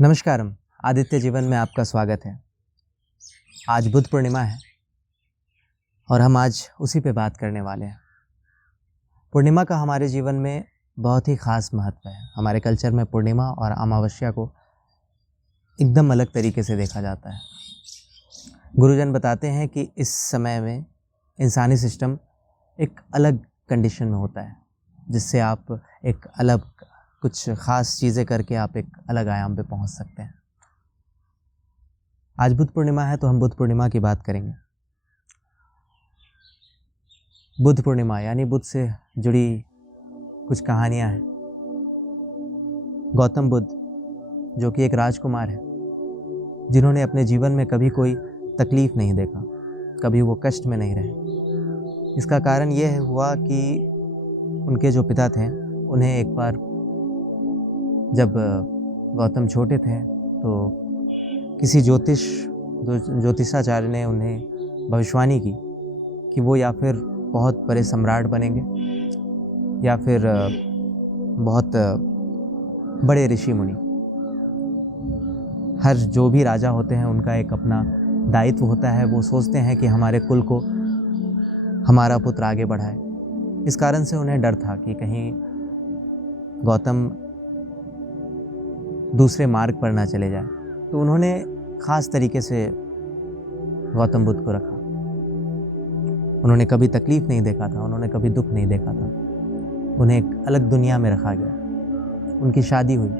नमस्कारम। आदित्य जीवन में आपका स्वागत है। आज बुद्ध पूर्णिमा है और हम आज उसी पे बात करने वाले हैं। पूर्णिमा का हमारे जीवन में बहुत ही ख़ास महत्व है। हमारे कल्चर में पूर्णिमा और अमावस्या को एकदम अलग तरीके से देखा जाता है। गुरुजन बताते हैं कि इस समय में इंसानी सिस्टम एक अलग कंडीशन में होता है, जिससे आप एक अलग कुछ ख़ास चीज़ें करके आप एक अलग आयाम पे पहुंच सकते हैं। आज बुद्ध पूर्णिमा है तो हम बुद्ध पूर्णिमा की बात करेंगे। बुद्ध पूर्णिमा यानी बुद्ध से जुड़ी कुछ कहानियां हैं। गौतम बुद्ध जो कि एक राजकुमार है, जिन्होंने अपने जीवन में कभी कोई तकलीफ़ नहीं देखा, कभी वो कष्ट में नहीं रहे। इसका कारण ये हुआ कि उनके जो पिता थे, उन्हें एक बार जब गौतम छोटे थे तो किसी ज्योतिषाचार्य ने उन्हें भविष्यवाणी की कि वो या फिर बहुत बड़े सम्राट बनेंगे या फिर बहुत बड़े ऋषि मुनि। हर जो भी राजा होते हैं उनका एक अपना दायित्व होता है। वो सोचते हैं कि हमारे कुल को हमारा पुत्र आगे बढ़ाए। इस कारण से उन्हें डर था कि कहीं गौतम दूसरे मार्ग पर ना चले जाए, तो उन्होंने ख़ास तरीके से गौतम बुद्ध को रखा। उन्होंने कभी तकलीफ़ नहीं देखा था, उन्होंने कभी दुख नहीं देखा था। उन्हें एक अलग दुनिया में रखा गया। उनकी शादी हुई,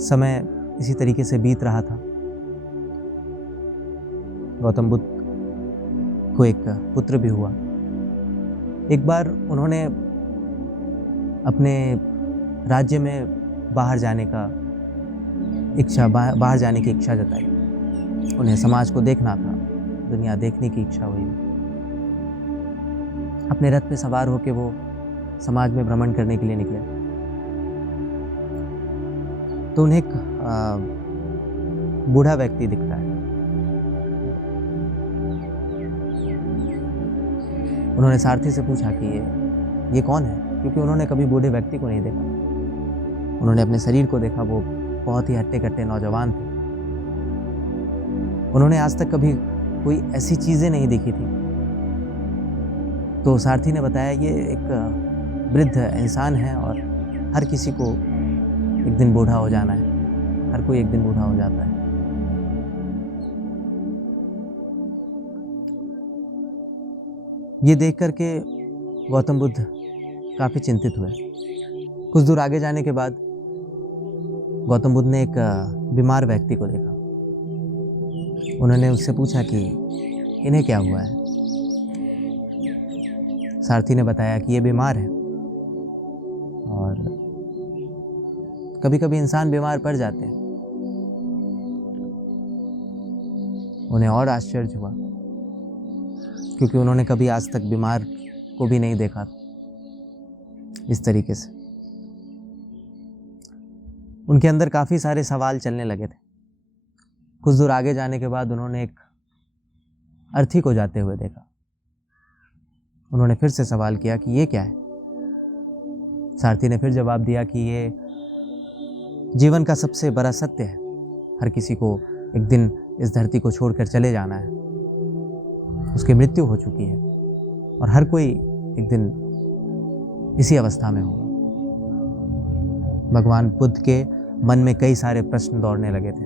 समय इसी तरीके से बीत रहा था। गौतम बुद्ध को एक पुत्र भी हुआ। एक बार उन्होंने अपने राज्य में बाहर जाने की इच्छा जताई। उन्हें समाज को देखना था, दुनिया देखने की इच्छा हुई। अपने रथ पे सवार होकर वो समाज में भ्रमण करने के लिए निकले। तो उन्हें एक बूढ़ा व्यक्ति दिखता है। उन्होंने सारथी से पूछा कि ये कौन है, क्योंकि उन्होंने कभी बूढ़े व्यक्ति को नहीं देखा। उन्होंने अपने शरीर को देखा, वो बहुत ही हट्टे कट्टे नौजवान थे। उन्होंने आज तक कभी कोई ऐसी चीज़ें नहीं देखी थी। तो सारथी ने बताया ये एक वृद्ध इंसान है और हर किसी को एक दिन बूढ़ा हो जाना है। हर कोई एक दिन बूढ़ा हो जाता है। ये देख करके गौतम बुद्ध काफ़ी चिंतित हुए। कुछ दूर आगे जाने के बाद गौतम बुद्ध ने एक बीमार व्यक्ति को देखा। उन्होंने उससे पूछा कि इन्हें क्या हुआ है। सारथी ने बताया कि ये बीमार है और कभी कभी इंसान बीमार पड़ जाते हैं। उन्हें और आश्चर्य हुआ, क्योंकि उन्होंने कभी आज तक बीमार को भी नहीं देखा इस तरीके से। उनके अंदर काफ़ी सारे सवाल चलने लगे थे। कुछ दूर आगे जाने के बाद उन्होंने एक अर्थी को जाते हुए देखा। उन्होंने फिर से सवाल किया कि ये क्या है। सारथी ने फिर जवाब दिया कि ये जीवन का सबसे बड़ा सत्य है। हर किसी को एक दिन इस धरती को छोड़कर चले जाना है। उसकी मृत्यु हो चुकी है और हर कोई एक दिन इसी अवस्था में होगा। भगवान बुद्ध के मन में कई सारे प्रश्न दौड़ने लगे थे।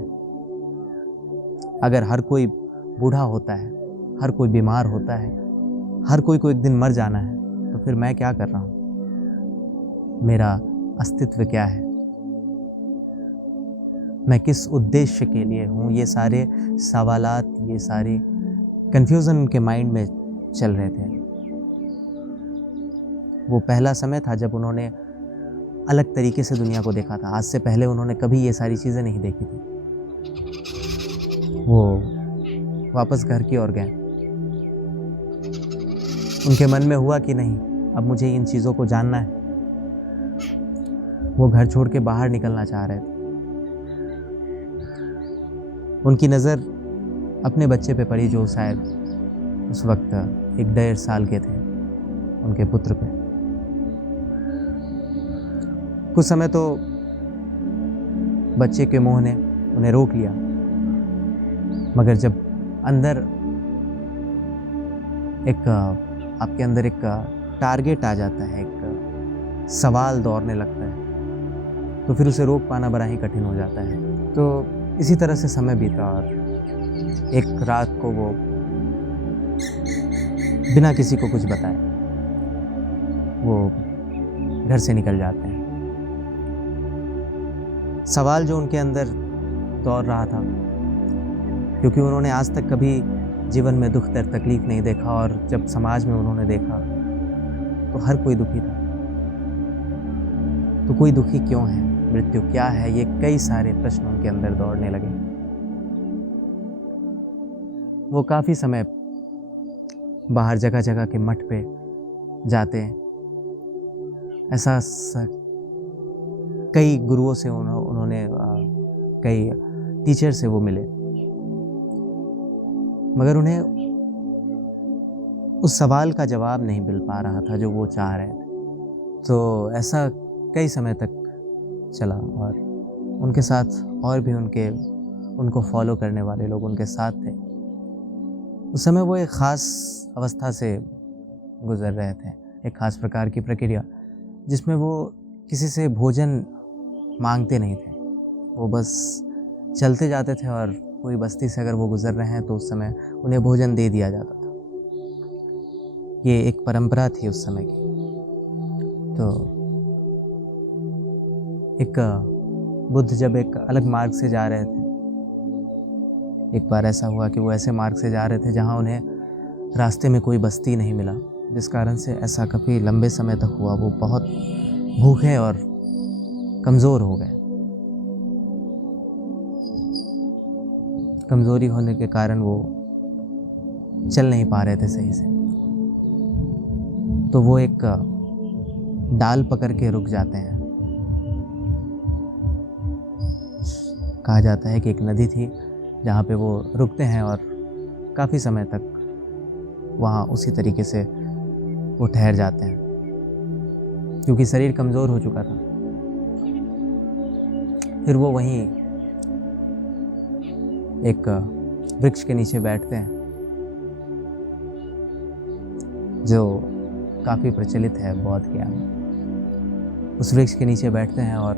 अगर हर कोई बूढ़ा होता है, हर कोई बीमार होता है, हर कोई को एक दिन मर जाना है, तो फिर मैं क्या कर रहा हूँ? मेरा अस्तित्व क्या है? मैं किस उद्देश्य के लिए हूँ? ये सारे सवालात, ये सारे कन्फ्यूज़न उनके माइंड में चल रहे थे। वो पहला समय था जब उन्होंने अलग तरीके से दुनिया को देखा था। आज से पहले उन्होंने कभी ये सारी चीज़ें नहीं देखी थी। वो वापस घर की ओर गए। उनके मन में हुआ कि नहीं, अब मुझे इन चीज़ों को जानना है। वो घर छोड़ के बाहर निकलना चाह रहे थे। उनकी नज़र अपने बच्चे पे पड़ी, जो शायद उस वक्त 1.5 साल के थे, उनके पुत्र पे। कुछ समय तो बच्चे के मोह ने उन्हें रोक लिया, मगर जब अंदर आपके अंदर एक टारगेट आ जाता है, एक सवाल दौड़ने लगता है, तो फिर उसे रोक पाना बड़ा ही कठिन हो जाता है। तो इसी तरह से समय बीता और एक रात को वो बिना किसी को कुछ बताए वो घर से निकल जाते हैं। सवाल जो उनके अंदर दौड़ रहा था, क्योंकि उन्होंने आज तक कभी जीवन में दुख दर्द तकलीफ नहीं देखा, और जब समाज में उन्होंने देखा तो हर कोई दुखी था। तो कोई दुखी क्यों है, मृत्यु क्या है, ये कई सारे प्रश्न उनके अंदर दौड़ने लगे। वो काफ़ी समय बाहर जगह जगह के मठ पे जाते हैं। ऐसा कई गुरुओं से उन्होंने कई टीचर से वो मिले, मगर उन्हें उस सवाल का जवाब नहीं मिल पा रहा था जो वो चाह रहे थे। तो ऐसा कई समय तक चला और उनके साथ और भी उनको फॉलो करने वाले लोग उनके साथ थे। उस समय वो एक ख़ास अवस्था से गुज़र रहे थे, एक ख़ास प्रकार की प्रक्रिया जिसमें वो किसी से भोजन मांगते नहीं थे। वो बस चलते जाते थे और कोई बस्ती से अगर वो गुज़र रहे हैं तो उस समय उन्हें भोजन दे दिया जाता था। ये एक परंपरा थी उस समय की। तो एक बुद्ध जब एक अलग मार्ग से जा रहे थे, एक बार ऐसा हुआ कि वो ऐसे मार्ग से जा रहे थे जहाँ उन्हें रास्ते में कोई बस्ती नहीं मिला, जिस कारण से ऐसा काफ़ी लंबे समय तक हुआ। वो बहुत भूखे और कमज़ोर हो गए। कमज़ोरी होने के कारण वो चल नहीं पा रहे थे सही से। तो वो एक डाल पकड़ के रुक जाते हैं। कहा जाता है कि एक नदी थी जहाँ पे वो रुकते हैं और काफ़ी समय तक वहाँ उसी तरीके से वो ठहर जाते हैं, क्योंकि शरीर कमज़ोर हो चुका था। फिर वो वहीं एक वृक्ष के नीचे बैठते हैं जो काफ़ी प्रचलित है बौद्ध ज्ञान में। उस वृक्ष के नीचे बैठते हैं और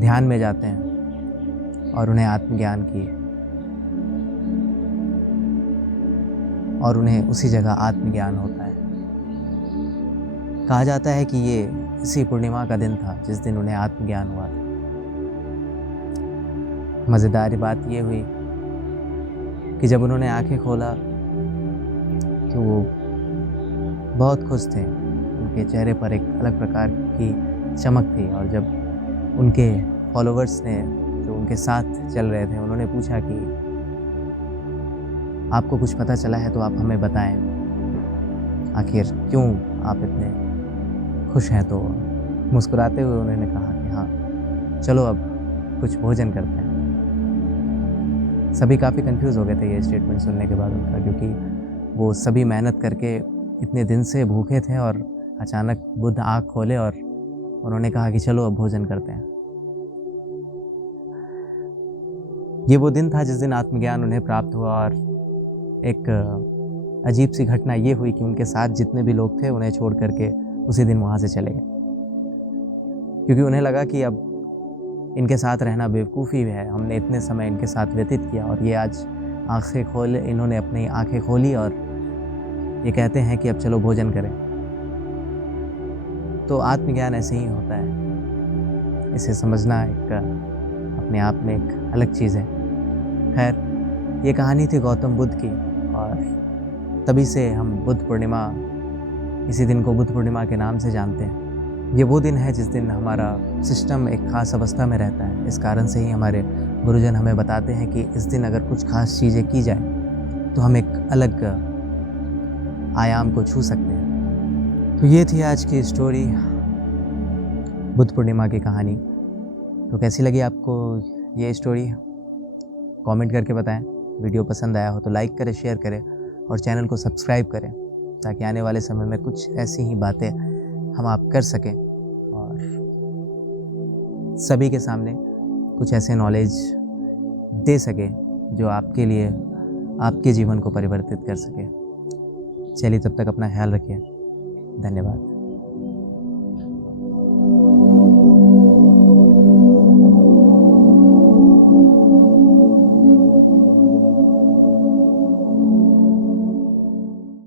ध्यान में जाते हैं और उन्हें आत्मज्ञान की और उन्हें उसी जगह आत्मज्ञान होता है। कहा जाता है कि ये इसी पूर्णिमा का दिन था जिस दिन उन्हें आत्मज्ञान हुआ था। मज़ेदार बात ये हुई कि जब उन्होंने आंखें खोला तो वो बहुत खुश थे। उनके चेहरे पर एक अलग प्रकार की चमक थी, और जब उनके फॉलोवर्स ने जो उनके साथ चल रहे थे उन्होंने पूछा कि आपको कुछ पता चला है तो आप हमें बताएं, आखिर क्यों आप इतने खुश हैं। तो मुस्कुराते हुए उन्होंने कहा कि हाँ चलो अब कुछ भोजन करते हैं। सभी काफ़ी कंफ्यूज हो गए थे ये स्टेटमेंट सुनने के बाद उनका, क्योंकि वो सभी मेहनत करके इतने दिन से भूखे थे और अचानक बुद्ध आँख खोले और उन्होंने कहा कि चलो अब भोजन करते हैं। ये वो दिन था जिस दिन आत्मज्ञान उन्हें प्राप्त हुआ। और एक अजीब सी घटना ये हुई कि उनके साथ जितने भी लोग थे उन्हें छोड़ करके उसी दिन वहाँ से चले गए, क्योंकि उन्हें लगा कि अब इनके साथ रहना बेवकूफ़ी है। हमने इतने समय इनके साथ व्यतीत किया और ये आज इन्होंने अपनी आंखें खोली और ये कहते हैं कि अब चलो भोजन करें। तो आत्मज्ञान ऐसे ही होता है, इसे समझना एक अपने आप में एक अलग चीज़ है। खैर, ये कहानी थी गौतम बुद्ध की, और तभी से हम बुद्ध पूर्णिमा, इसी दिन को बुद्ध पूर्णिमा के नाम से जानते हैं। ये वो दिन है जिस दिन हमारा सिस्टम एक ख़ास अवस्था में रहता है। इस कारण से ही हमारे गुरुजन हमें बताते हैं कि इस दिन अगर कुछ खास चीज़ें की जाए तो हम एक अलग आयाम को छू सकते हैं। तो ये थी आज की स्टोरी, बुद्ध पूर्णिमा की कहानी। तो कैसी लगी आपको ये स्टोरी, कमेंट करके बताएं। वीडियो पसंद आया हो तो लाइक करें, शेयर करें और चैनल को सब्सक्राइब करें, ताकि आने वाले समय में कुछ ऐसी ही बातें हम आप कर सकें और सभी के सामने कुछ ऐसे नॉलेज दे सके जो आपके लिए आपके जीवन को परिवर्तित कर सके। चलिए, तब तक अपना ख्याल रखिए। धन्यवाद।